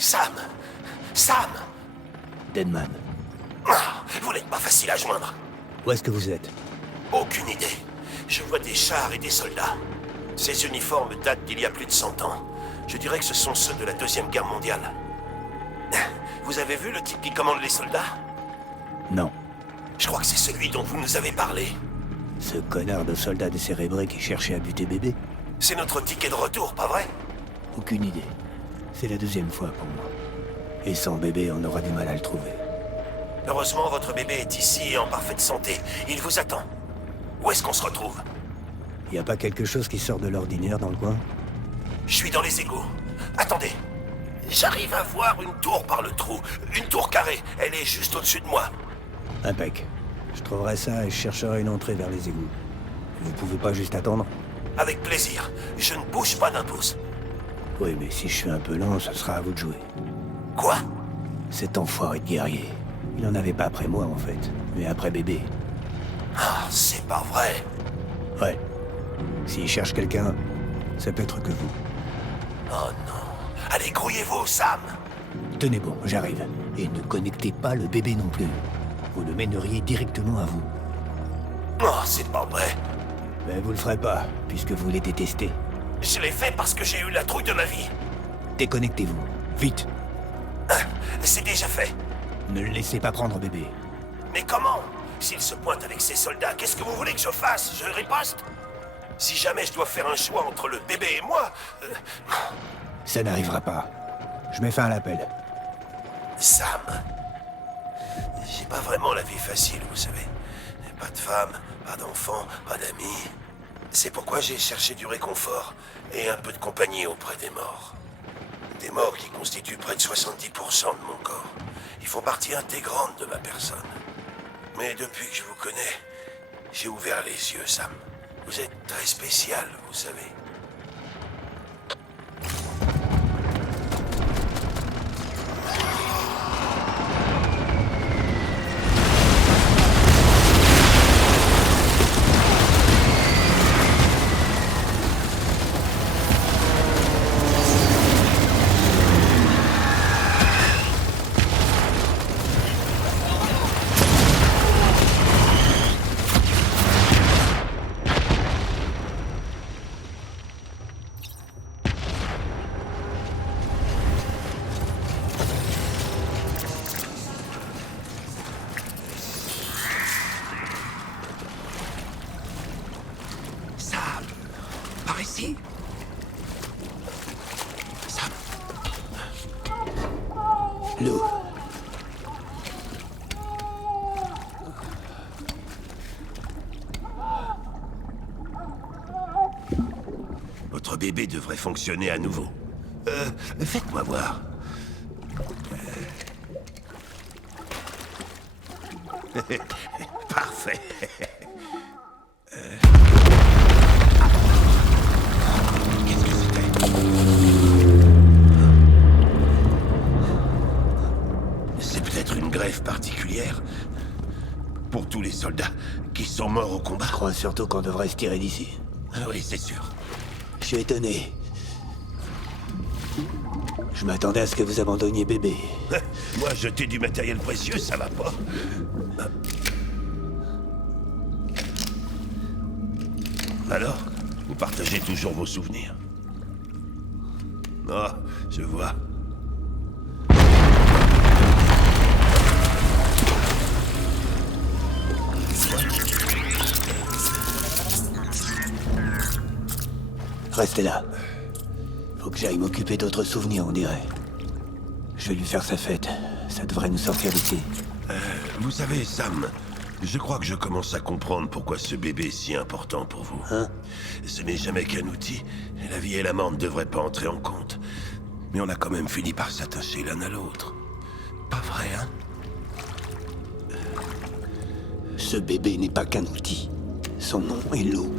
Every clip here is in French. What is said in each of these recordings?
Sam! Sam! Deadman. Ah, vous n'êtes pas facile à joindre. Où est-ce que vous êtes? Aucune idée. Je vois des chars et des soldats. Ces uniformes datent d'il y a plus de 100 ans. Je dirais que ce sont ceux de la Deuxième Guerre mondiale. Vous avez vu le type qui commande les soldats? Non. Je crois que c'est celui dont vous nous avez parlé. Ce connard de soldat décérébré qui cherchait à buter bébé? C'est notre ticket de retour, pas vrai? Aucune idée. C'est la deuxième fois pour moi. Et sans bébé, on aura du mal à le trouver. Heureusement, votre bébé est ici et en parfaite santé. Il vous attend. Où est-ce qu'on se retrouve? Y a pas quelque chose qui sort de l'ordinaire dans le coin? Je suis dans les égouts. Attendez. J'arrive à voir une tour par le trou. Une tour carrée. Elle est juste au-dessus de moi. Impec. Je trouverai ça et je chercherai une entrée vers les égouts. Vous pouvez pas juste attendre? Avec plaisir. Je ne bouge pas d'un pouce. Oui, mais si je suis un peu lent, ce sera à vous de jouer. Quoi? Cet enfoiré de guerrier. Il en avait pas après moi, en fait. Mais après bébé. Ah, c'est pas vrai. Ouais. S'il cherche quelqu'un, ça peut être que vous. Oh non. Allez, grouillez-vous, Sam. Tenez bon, j'arrive. Et ne connectez pas le bébé non plus. Vous le mèneriez directement à vous. Oh, c'est pas vrai. Mais vous le ferez pas, puisque vous les détestez. Je l'ai fait parce que j'ai eu la trouille de ma vie. Déconnectez-vous. Vite. C'est déjà fait. Ne le laissez pas prendre bébé. Mais comment? S'il se pointe avec ses soldats, qu'est-ce que vous voulez que je fasse? Je riposte? Si jamais je dois faire un choix entre le bébé et moi... Ça n'arrivera pas. Je mets fin à l'appel. Sam... J'ai pas vraiment la vie facile, vous savez. Pas de femme, pas d'enfant, pas d'amis. C'est pourquoi j'ai cherché du réconfort et un peu de compagnie auprès des morts. Des morts qui constituent près de 70% de mon corps. Ils font partie intégrante de ma personne. Mais depuis que je vous connais, j'ai ouvert les yeux, Sam. Vous êtes très spécial, vous savez. Par ici. Sam. Lou. Votre bébé devrait fonctionner à nouveau. Faites-moi voir. Parfait. Qu'est-ce que c'était? C'est peut-être une greffe particulière pour tous les soldats qui sont morts au combat. Je crois surtout qu'on devrait se tirer d'ici. Ah oui, c'est sûr. Je suis étonné. Je m'attendais à ce que vous abandonniez bébé. Moi, jeter du matériel précieux, ça va pas. Alors, vous partagez toujours vos souvenirs? Ah, je vois. Restez là. Faut que j'aille m'occuper d'autres souvenirs, on dirait. Je vais lui faire sa fête. Ça devrait nous sortir d'ici. Vous savez, Sam, je crois que je commence à comprendre pourquoi ce bébé est si important pour vous. Hein? Ce n'est jamais qu'un outil. La vie et la mort ne devraient pas entrer en compte. Mais on a quand même fini par s'attacher l'un à l'autre. Pas vrai, hein? Ce bébé n'est pas qu'un outil. Son nom est Lou.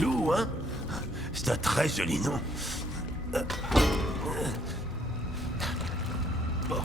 Lou, hein? C'est un très joli nom. Bon.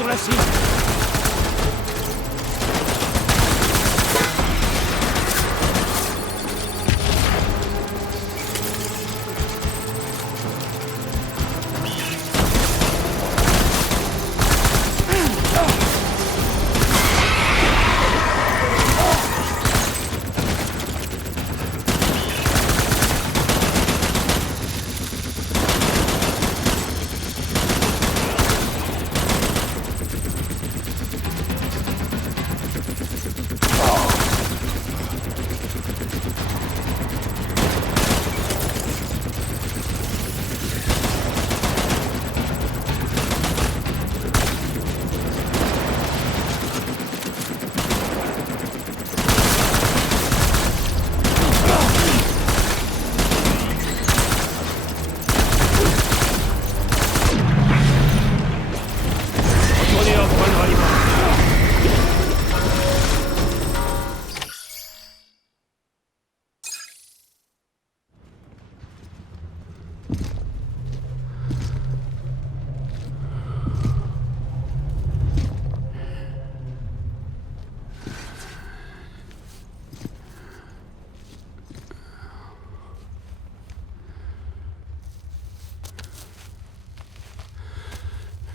sur la cible.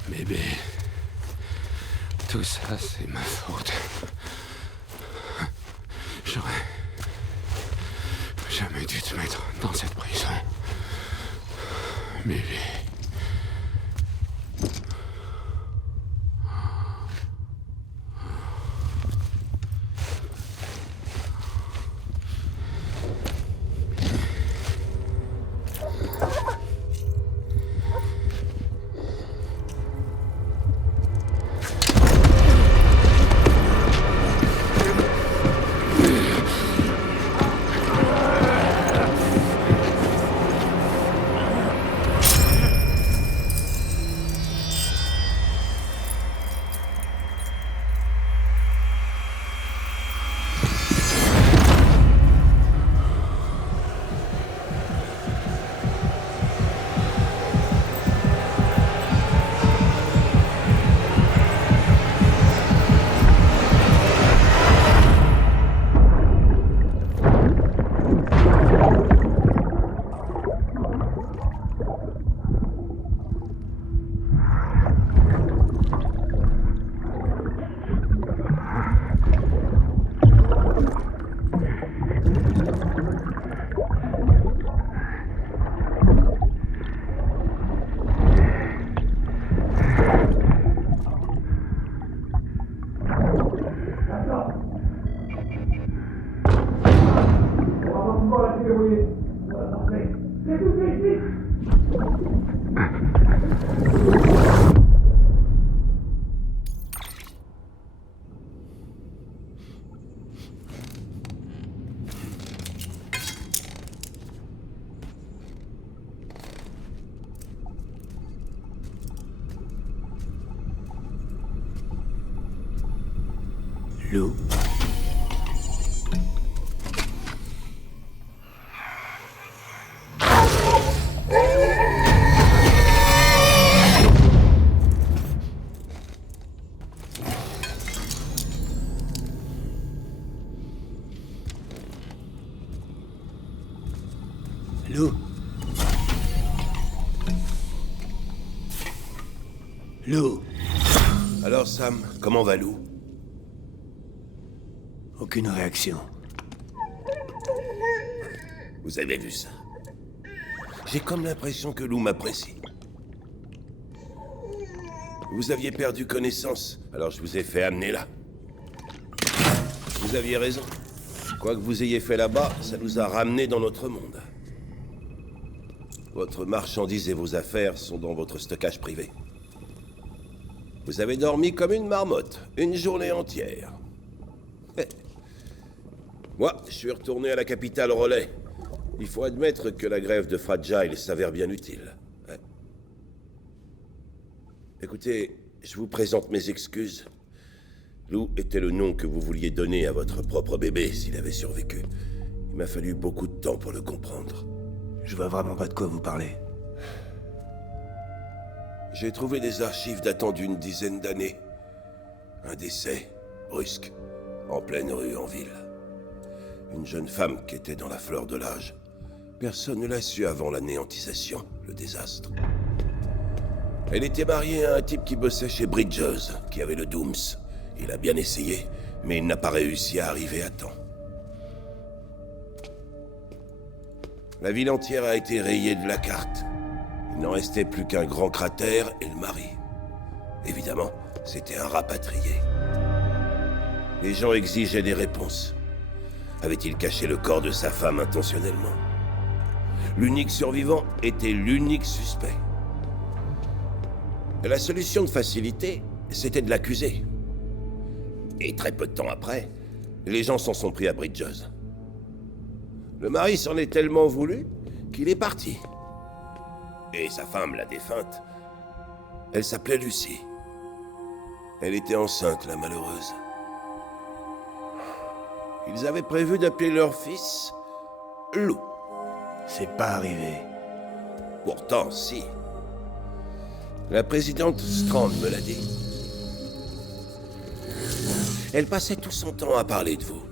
Bébé, tout ça, c'est ma faute. J'aurais jamais dû te mettre dans cette prison. Bébé. Lou. Lou. Lou. Alors Sam, comment va Lou? Aucune réaction. Vous avez vu ça? J'ai comme l'impression que Lou m'apprécie. Vous aviez perdu connaissance, alors je vous ai fait amener là. Vous aviez raison. Quoi que vous ayez fait là-bas, ça nous a ramenés dans notre monde. Votre marchandise et vos affaires sont dans votre stockage privé. Vous avez dormi comme une marmotte, une journée entière. Moi, je suis retourné à la capitale Relais. Il faut admettre que la grève de Fragile s'avère bien utile. Ouais. Écoutez, je vous présente mes excuses. Lou était le nom que vous vouliez donner à votre propre bébé s'il avait survécu. Il m'a fallu beaucoup de temps pour le comprendre. Je vois vraiment pas de quoi vous parlez. J'ai trouvé des archives datant d'une dizaine d'années. Un décès, brusque, en pleine rue en ville. Une jeune femme qui était dans la fleur de l'âge. Personne ne l'a su avant l'anéantisation, le désastre. Elle était mariée à un type qui bossait chez Bridges, qui avait le Dooms. Il a bien essayé, mais il n'a pas réussi à arriver à temps. La ville entière a été rayée de la carte. Il n'en restait plus qu'un grand cratère et le mari. Évidemment, c'était un rapatrié. Les gens exigeaient des réponses. Avait-il caché le corps de sa femme intentionnellement? L'unique survivant était l'unique suspect. La solution de facilité, c'était de l'accuser. Et très peu de temps après, les gens s'en sont pris à Bridges. Le mari s'en est tellement voulu qu'il est parti. Et sa femme, la défunte, elle s'appelait Lucie. Elle était enceinte, la malheureuse. Ils avaient prévu d'appeler leur fils Lou. C'est pas arrivé. Pourtant, si. La présidente Strand me l'a dit. Elle passait tout son temps à parler de vous.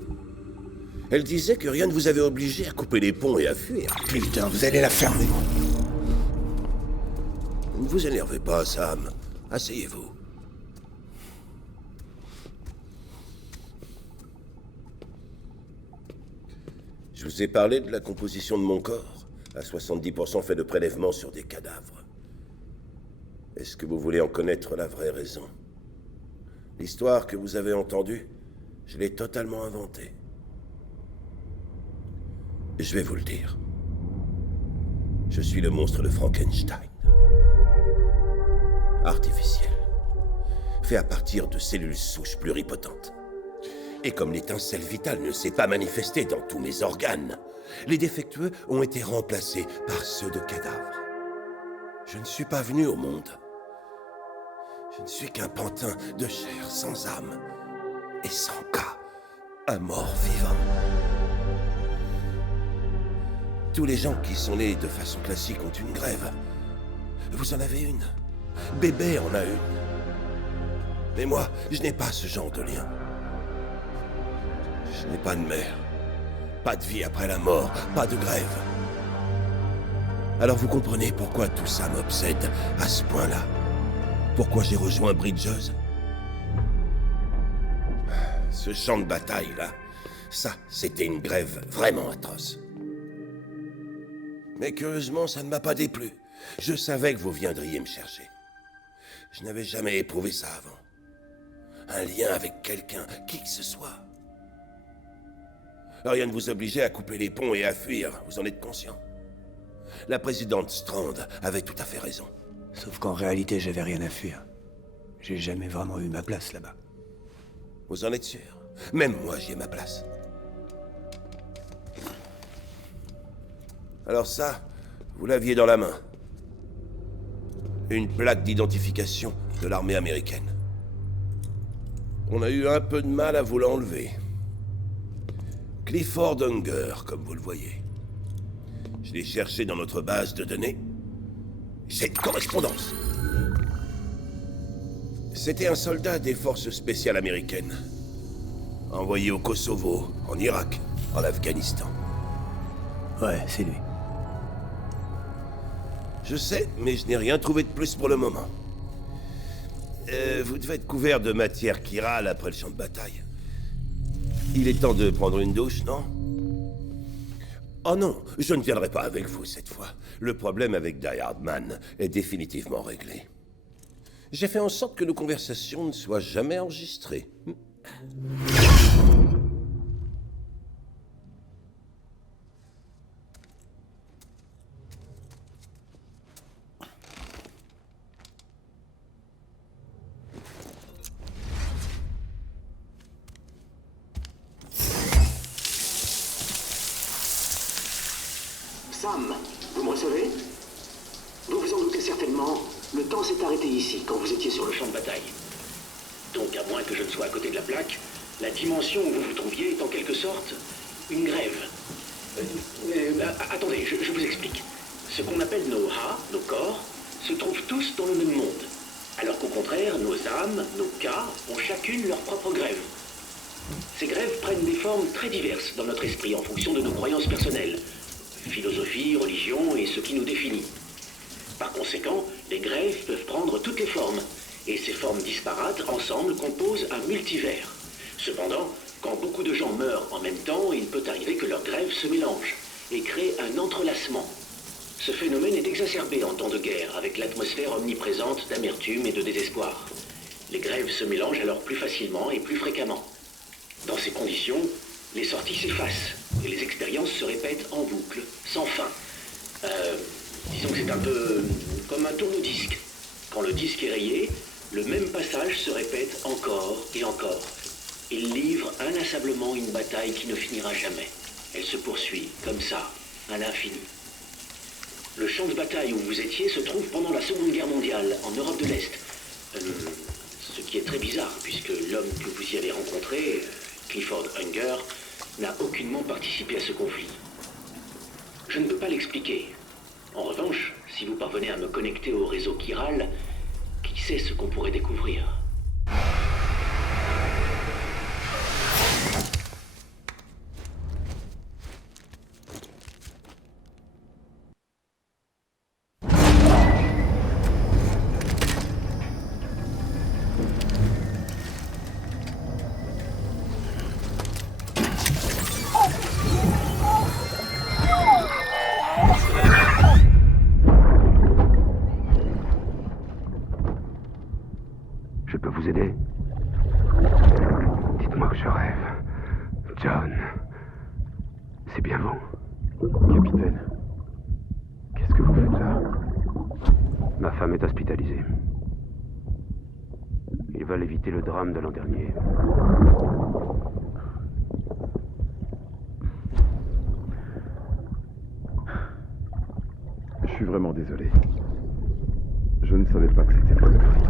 Elle disait que rien ne vous avait obligé à couper les ponts et à fuir. Putain, vous allez la fermer. Ne vous énervez pas, Sam. Asseyez-vous. Je vous ai parlé de la composition de mon corps, à 70% fait de prélèvements sur des cadavres. Est-ce que vous voulez en connaître la vraie raison? L'histoire que vous avez entendue, je l'ai totalement inventée. Je vais vous le dire. Je suis le monstre de Frankenstein. Artificiel. Fait à partir de cellules souches pluripotentes. Et comme l'étincelle vitale ne s'est pas manifestée dans tous mes organes, les défectueux ont été remplacés par ceux de cadavres. Je ne suis pas venu au monde. Je ne suis qu'un pantin de chair sans âme et sans cas, un mort vivant. Tous les gens qui sont nés de façon classique ont une grève. Vous en avez une. Bébé en a une. Mais moi, je n'ai pas ce genre de lien. Je n'ai pas de mère, pas de vie après la mort, pas de grève. Alors vous comprenez pourquoi tout ça m'obsède à ce point-là. Pourquoi j'ai rejoint Bridges. Ce champ de bataille-là, ça, c'était une grève vraiment atroce. Mais curieusement, ça ne m'a pas déplu. Je savais que vous viendriez me chercher. Je n'avais jamais éprouvé ça avant. Un lien avec quelqu'un, qui que ce soit. Rien ne vous obligeait à couper les ponts et à fuir, vous en êtes conscient. La présidente Strand avait tout à fait raison. Sauf qu'en réalité, j'avais rien à fuir. J'ai jamais vraiment eu ma place là-bas. Vous en êtes sûr? Même moi, j'y ai ma place. Alors ça, vous l'aviez dans la main. Une plaque d'identification de l'armée américaine. On a eu un peu de mal à vous l'enlever. Clifford Unger, comme vous le voyez. Je l'ai cherché dans notre base de données. Cette correspondance. C'était un soldat des forces spéciales américaines. Envoyé au Kosovo, en Irak, en Afghanistan. Ouais, c'est lui. Je sais, mais je n'ai rien trouvé de plus pour le moment. Vous devez être couvert de matière qui râle après le champ de bataille. Il est temps de prendre une douche, non? Oh non, je ne viendrai pas avec vous cette fois. Le problème avec Die Hard Man est définitivement réglé. J'ai fait en sorte que nos conversations ne soient jamais enregistrées. Sam, vous me recevez? Vous vous en doutez certainement, le temps s'est arrêté ici quand vous étiez sur le champ de bataille. Donc, à moins que je ne sois à côté de la plaque, la dimension où vous vous trouviez est en quelque sorte une grève. Attendez, je vous explique. Ce qu'on appelle nos corps, se trouvent tous dans le même monde. Alors qu'au contraire, nos âmes, nos cas, ont chacune leur propre grève. Ces grèves prennent des formes très diverses dans notre esprit en fonction de nos croyances personnelles. Philosophie, religion et ce qui nous définit. Par conséquent, les grèves peuvent prendre toutes les formes. Et ces formes disparates, ensemble, composent un multivers. Cependant, quand beaucoup de gens meurent en même temps, il peut arriver que leurs grèves se mélangent et créent un entrelacement. Ce phénomène est exacerbé en temps de guerre, avec l'atmosphère omniprésente d'amertume et de désespoir. Les grèves se mélangent alors plus facilement et plus fréquemment. Dans ces conditions, les sorties s'effacent et les expériences se répètent en boucle, sans fin. Disons que c'est un peu comme un tourne-disque. Quand le disque est rayé, le même passage se répète encore et encore. Il livre inlassablement une bataille qui ne finira jamais. Elle se poursuit, comme ça, à l'infini. Le champ de bataille où vous étiez se trouve pendant la Seconde Guerre mondiale, en Europe de l'Est. Ce qui est très bizarre, puisque l'homme que vous y avez rencontré, Clifford Unger, n'a aucunement participé à ce conflit. Je ne peux pas l'expliquer. En revanche, si vous parvenez à me connecter au réseau chiral, qui sait ce qu'on pourrait découvrir. Je peux vous aider? Dites-moi que je rêve. John. C'est bien vous? Capitaine, qu'est-ce que vous faites là? Ma femme est hospitalisée. Ils veulent éviter le drame de l'an dernier. Je suis vraiment désolé. Je ne savais pas que c'était votre mari.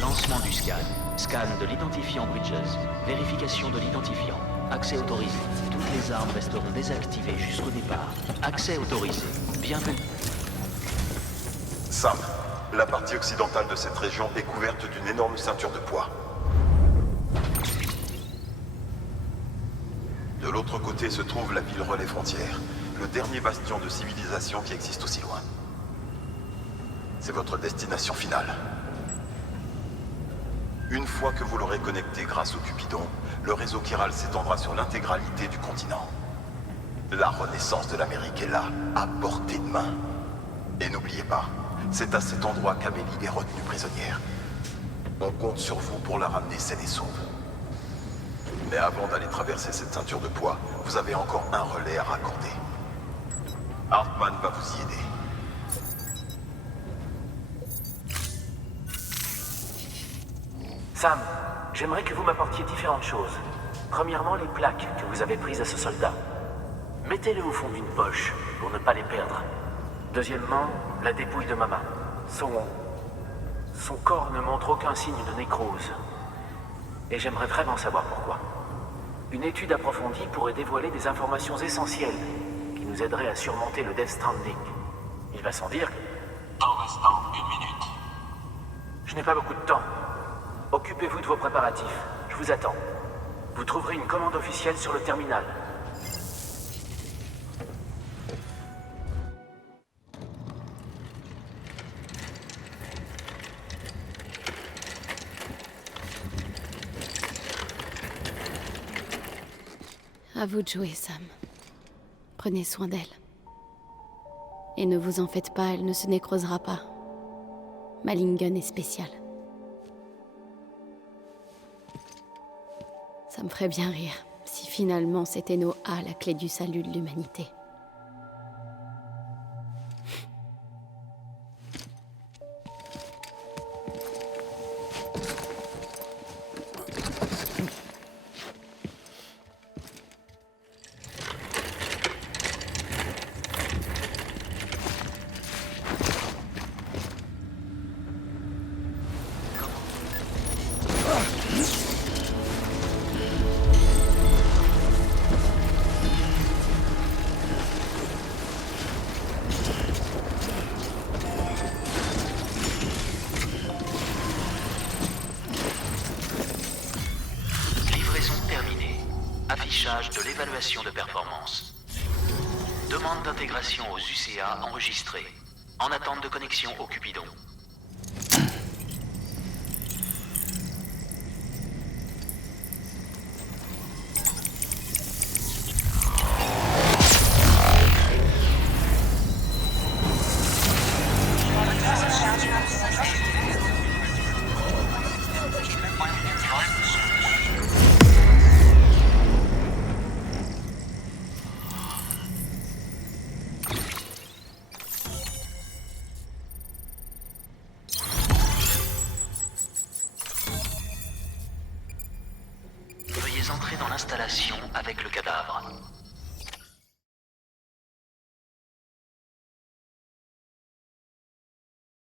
Lancement du scan. Scan de l'identifiant Bridges. Vérification de l'identifiant. Accès autorisé. Toutes les armes resteront désactivées jusqu'au départ. Accès autorisé. Bienvenue. Sam, la partie occidentale de cette région est couverte d'une énorme ceinture de poids. De l'autre côté se trouve la ville relais frontière, le dernier bastion de civilisation qui existe aussi loin. C'est votre destination finale. Une fois que vous l'aurez connecté grâce au Cupidon, le réseau chiral s'étendra sur l'intégralité du continent. La renaissance de l'Amérique est là, à portée de main. Et n'oubliez pas, c'est à cet endroit qu'Amélie est retenue prisonnière. On compte sur vous pour la ramener saine et sauve. Mais avant d'aller traverser cette ceinture de poids, vous avez encore un relais à raccorder. Hartman va vous y aider. Sam, j'aimerais que vous m'apportiez différentes choses. Premièrement, les plaques que vous avez prises à ce soldat. Mettez-les au fond d'une poche pour ne pas les perdre. Deuxièmement, la dépouille de Mama. Son corps ne montre aucun signe de nécrose. Et j'aimerais vraiment savoir pourquoi. Une étude approfondie pourrait dévoiler des informations essentielles qui nous aideraient à surmonter le Death Stranding. Il va sans dire que... Temps restant, 1 minute. Je n'ai pas beaucoup de temps. Occupez-vous de vos préparatifs. Je vous attends. Vous trouverez une commande officielle sur le terminal. À vous de jouer, Sam. Prenez soin d'elle. Et ne vous en faites pas, elle ne se nécrosera pas. Malingen est spécial. Ça me ferait bien rire si finalement c'était nos A la clé du salut de l'humanité. l'apprentissage de l'évaluation de performance. Demande d'intégration aux UCA enregistrée. En attente de connexion au Cupidon. Veuillez entrer dans l'installation avec le cadavre.